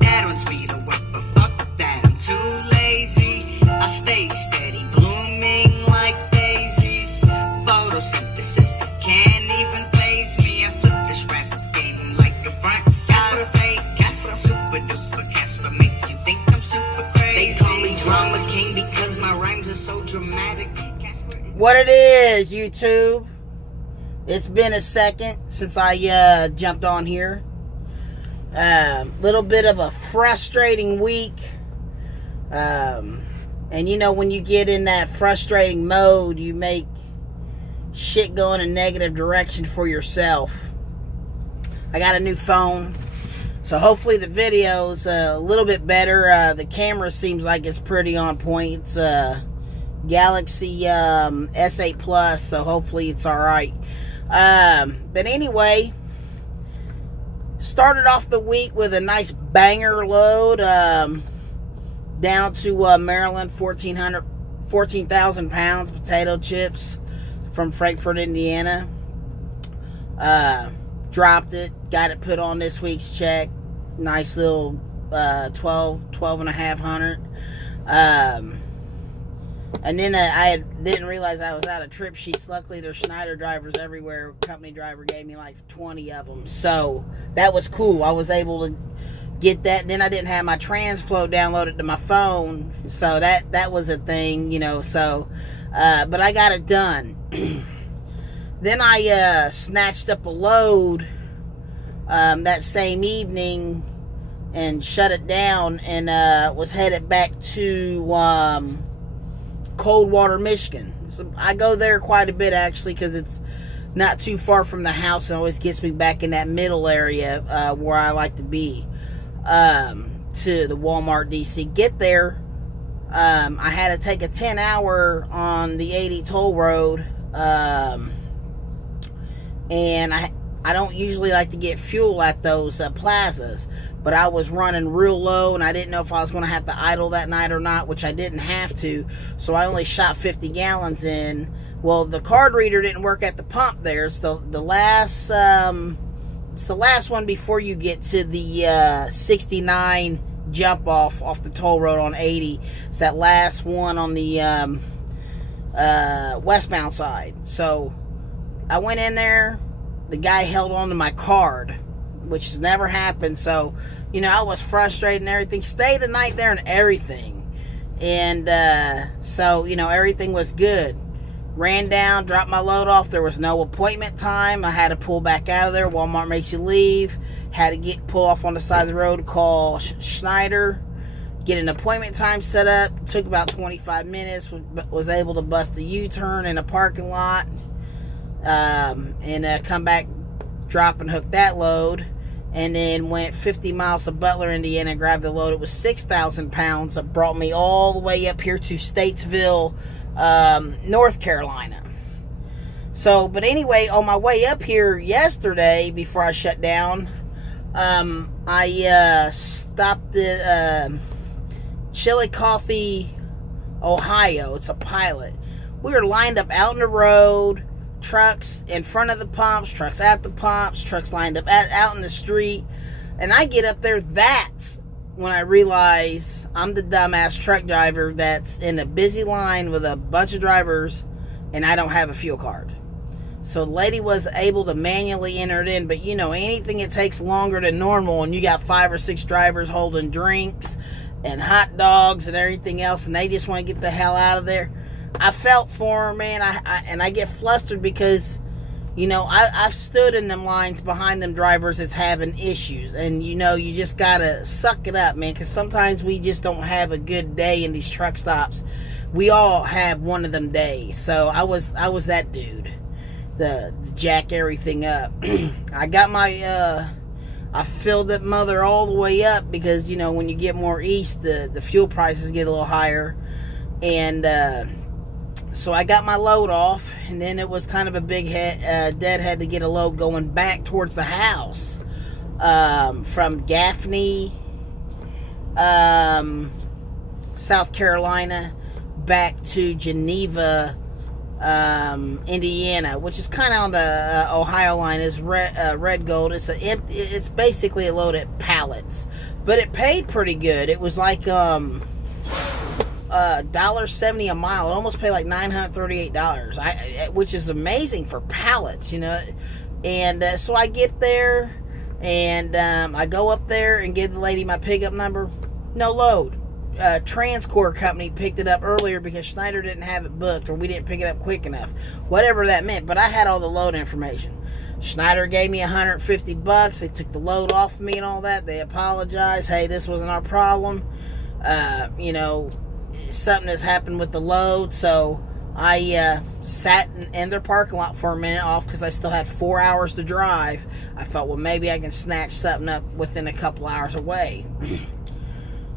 Dad wants me to work, but fuck that, I'm too lazy. I stay steady, blooming like daisies. Photosynthesis can't even faze me. I flip this rap game like a front side fake. Casper, super duper Casper, makes you think I'm super crazy. They call me Drama King because my rhymes are so dramatic. What it is, YouTube? It's been a second since I jumped on here. Little bit of a frustrating week. And you know, when you get in that frustrating mode, you make shit go in a negative direction for yourself. I got a new phone, so hopefully the video's a little bit better. The camera seems like it's pretty on point. It's Galaxy S8 Plus, so hopefully it's alright. But anyway, started off the week with a nice banger load, down to Maryland, 14,000 pounds potato chips from Frankfort, Indiana. Dropped it, got it put on this week's check. Nice little 12,500. And then I didn't realize I was out of trip sheets. Luckily, there's Schneider drivers everywhere. Company driver gave me like 20 of them. So that was cool. I was able to get that. Then I didn't have my TransFlow downloaded to my phone. So that was a thing, you know. So, but I got it done. Then I snatched up a load that same evening and shut it down and was headed back to Coldwater, Michigan. So I go there quite a bit actually because it's not too far from the house and always gets me back in that middle area where I like to be, to the Walmart DC. Get there, I had to take a 10-hour on the 80 toll road, and I don't usually like to get fuel at those plazas, but I was running real low and I didn't know if I was going to have to idle that night or not, which I didn't have to, so I only shot 50 gallons in. Well, the card reader didn't work at the pump there. It's the last it's the last one before you get to the 69 jump off the toll road on 80. It's that last one on the westbound side. So I went in there, the guy held on to my card, which has never happened. So, you know, I was frustrated and everything. Stayed the night there and everything. And so, you know, everything was good. Ran down, dropped my load off. There was no appointment time. I had to pull back out of there. Walmart makes you leave. Had to pull off on the side of the road to call Schneider. Get an appointment time set up. Took about 25 minutes. Was able to bust a U-turn in a parking lot. And come back, drop and hook that load, and then went 50 miles to Butler, Indiana, grabbed the load. It was 6,000 pounds. It brought me all the way up here to Statesville, North Carolina. So, but anyway, on my way up here yesterday, before I shut down, I stopped at Chili Coffee, Ohio. It's a Pilot. We were lined up out in the road. Trucks in front of the pumps, trucks at the pumps, trucks lined up out in the street. And I get up there, that's when I realize I'm the dumbass truck driver that's in a busy line with a bunch of drivers and I don't have a fuel card. So the lady was able to manually enter it in, but you know, anything that takes longer than normal and you got 5 or 6 drivers holding drinks and hot dogs and everything else and they just want to get the hell out of there. I felt for her, man. I get flustered because, you know, I've stood in them lines behind them drivers that's having issues. And, you know, you just got to suck it up, man. Because sometimes we just don't have a good day in these truck stops. We all have one of them days. So I was that dude. The jack everything up. I got my, I filled that mother all the way up because, you know, when you get more east, the fuel prices get a little higher. And, so I got my load off, and then it was kind of a big deadhead to get a load going back towards the house, from Gaffney, South Carolina, back to Geneva, Indiana, which is kind of on the Ohio line. Is red gold. It's basically a load at pallets, but it paid pretty good. It was like $1.70 a mile. It almost paid like $938, which is amazing for pallets, you know. And so I get there, and I go up there and give the lady my pickup number. No load. Transcore company picked it up earlier because Schneider didn't have it booked, or we didn't pick it up quick enough, whatever that meant. But I had all the load information. Schneider gave me $150. They took the load off of me and all that. They apologized. Hey, this wasn't our problem. You know, something has happened with the load. So I sat in their parking lot for a minute off because I still had 4 hours to drive. I thought, well, maybe I can snatch something up within a couple hours away.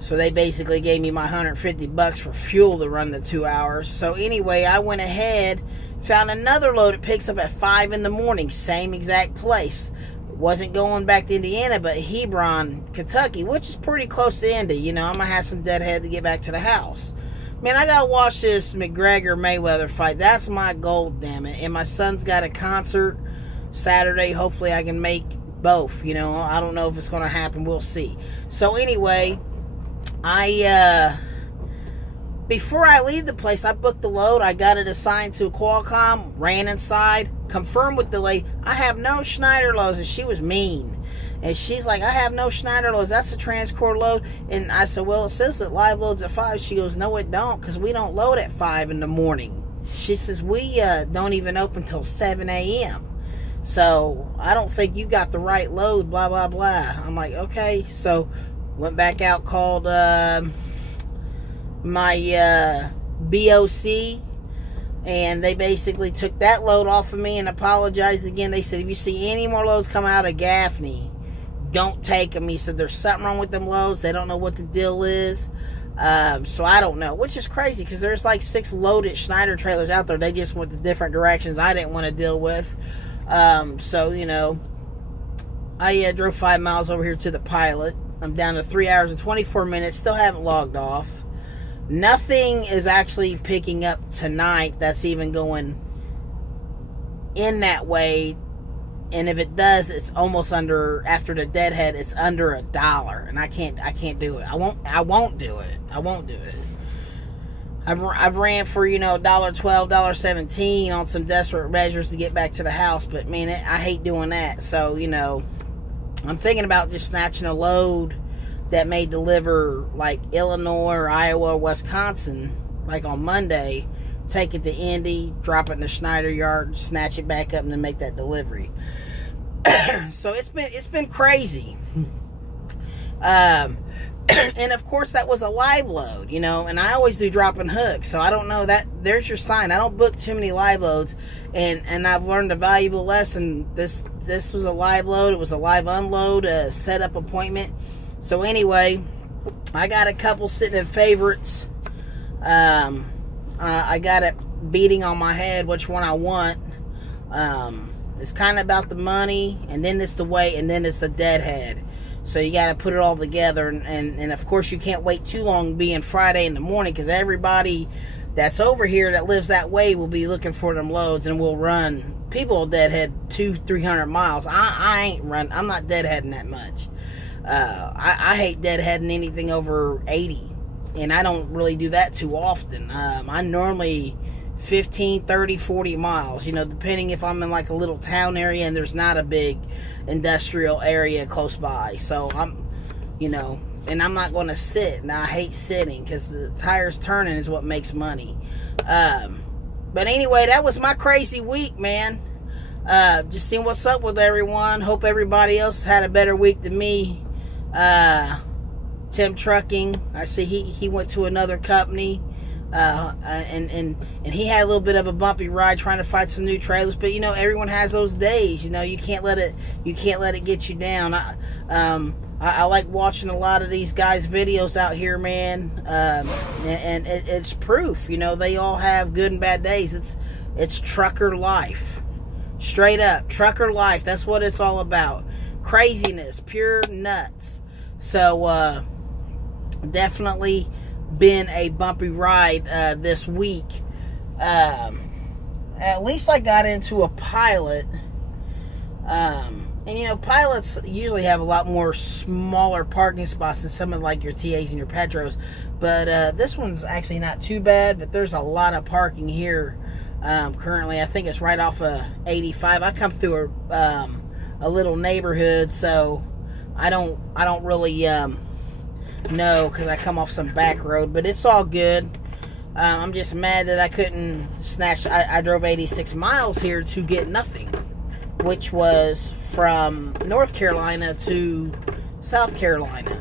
So they basically gave me my $150 for fuel to run the 2 hours. So anyway, I went ahead, found another load. It picks up at 5 in the morning, same exact place. Wasn't going back to Indiana, but Hebron, Kentucky, which is pretty close to Indy. You know, I'm going to have some deadhead to get back to the house. Man, I got to watch this McGregor-Mayweather fight. That's my goal, damn it. And my son's got a concert Saturday. Hopefully I can make both. You know, I don't know if it's going to happen. We'll see. So anyway, before I leave the place, I booked the load. I got it assigned to Qualcomm, ran inside, confirmed with the lady, I have no Schneider loads. And she was mean. And she's like, I have no Schneider loads. That's a Transcore load. And I said, well, it says that live loads at 5. She goes, no, it don't, because we don't load at 5 in the morning. She says, we don't even open till 7 a.m. So I don't think you got the right load, blah, blah, blah. I'm like, okay. So went back out, called my BOC, and they basically took that load off of me and apologized again. They said, if you see any more loads come out of Gaffney, don't take them. He said, there's something wrong with them loads. They don't know what the deal is. So I don't know, which is crazy because there's like 6 loaded Schneider trailers out there. They just went to different directions I didn't want to deal with. So, you know, I drove 5 miles over here to the pilot. I'm down to 3 hours and 24 minutes. Still haven't logged off. Nothing is actually picking up tonight that's even going in that way. And if it does, it's almost under, after the deadhead, it's under $1. And I can't do it. I won't do it. I won't do it. I've ran for, you know, $1.12, $1.17 on some desperate measures to get back to the house. But man, I hate doing that. So, you know, I'm thinking about just snatching a load that may deliver like Illinois or Iowa or Wisconsin, like on Monday, take it to Indy, drop it in the Schneider yard, snatch it back up, and then make that delivery. So it's been crazy. And of course that was a live load, you know, and I always do drop and hook, so I don't know, that there's your sign. I don't book too many live loads, and I've learned a valuable lesson. This was a live load. It was a live unload, a setup appointment. So anyway, I got a couple sitting in favorites. I got it beating on my head which one I want. It's kind of about the money, and then it's the weight, and then it's the deadhead. So you got to put it all together, and of course you can't wait too long being Friday in the morning, because everybody that's over here that lives that way will be looking for them loads, and we'll run. People will deadhead 200-300 miles. I ain't run. I'm not deadheading that much. I hate deadheading anything over 80, and I don't really do that too often. I normally 15, 30, 40 miles, you know, depending if I'm in like a little town area and there's not a big industrial area close by. So I'm, you know, and I'm not going to sit. Now I hate sitting because the tires turning is what makes money. But anyway, that was my crazy week, man. Just seeing what's up with everyone. Hope everybody else had a better week than me. Tim Trucking, I see he went to another company. And he had a little bit of a bumpy ride trying to find some new trailers, but you know, everyone has those days. You know, you can't let it get you down. I like watching a lot of these guys' videos out here, man. And it's proof. You know, they all have good and bad days. It's trucker life, straight up trucker life. That's what it's all about. Craziness, pure nuts. So definitely been a bumpy ride this week. at least I got into a Pilot. And you know, Pilots usually have a lot more smaller parking spots than some of like your TAs and your Petros. But this one's actually not too bad, but there's a lot of parking here. Currently, I think it's right off of 85. I come through a little neighborhood, so I don't really know, because I come off some back road, but it's all good. I'm just mad that I couldn't snatch. I drove 86 miles here to get nothing, which was from North Carolina to South Carolina,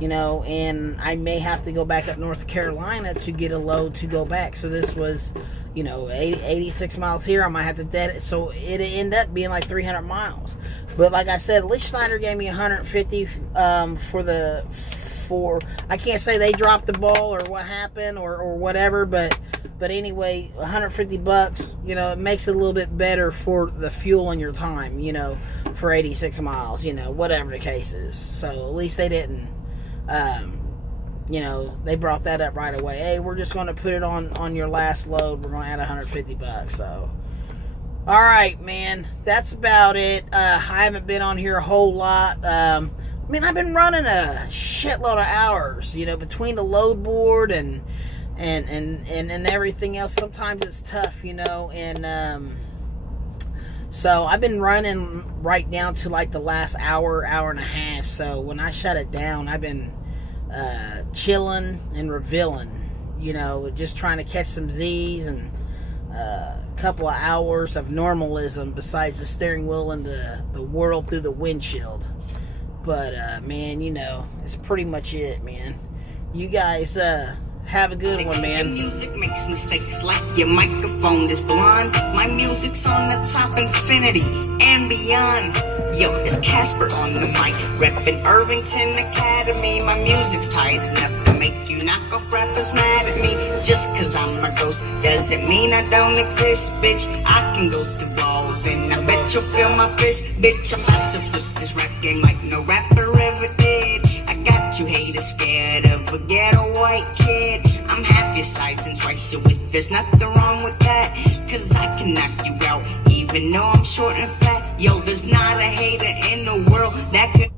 you know, and I may have to go back up North Carolina to get a load to go back. So this was, you know, 86 miles here. I might have to dead it, so it ended up being like 300 miles. But like I said, Lee Schneider gave me 150 for I can't say they dropped the ball or what happened or whatever, but anyway, 150 bucks, you know, it makes it a little bit better for the fuel and your time, you know, for 86 miles, you know, whatever the case is. So at least they didn't, you know, they brought that up right away. Hey, we're just going to put it on your last load. We're going to add 150 bucks. So, all right, man, that's about it. I haven't been on here a whole lot. I mean, I've been running a shitload of hours, you know, between the load board and everything else. Sometimes it's tough, you know, and so I've been running right down to like the last hour and a half. So when I shut it down, I've been chilling and revealing, you know, just trying to catch some Z's and a couple of hours of normalism besides the steering wheel and the world through the windshield. But man, you know, it's pretty much it, man. You guys have a good one, man. Your music makes mistakes like your microphone is blonde. My music's on the top, infinity and beyond. Yo, it's Casper on the mic, reppin' Irvington Academy. My music's tight enough to make you knock off rappers mad at me. Just cause I'm a ghost doesn't mean I don't exist, bitch. I can go through walls and I bet you'll feel my fist. Bitch, I'm about to flip this rap game like no rapper ever did. I got you haters scared of a ghetto white kid. I'm half your size and twice your width, there's nothing wrong with that. Cause I can knock you out, even though I'm short and fat. Yo, there's not a hater in the world that could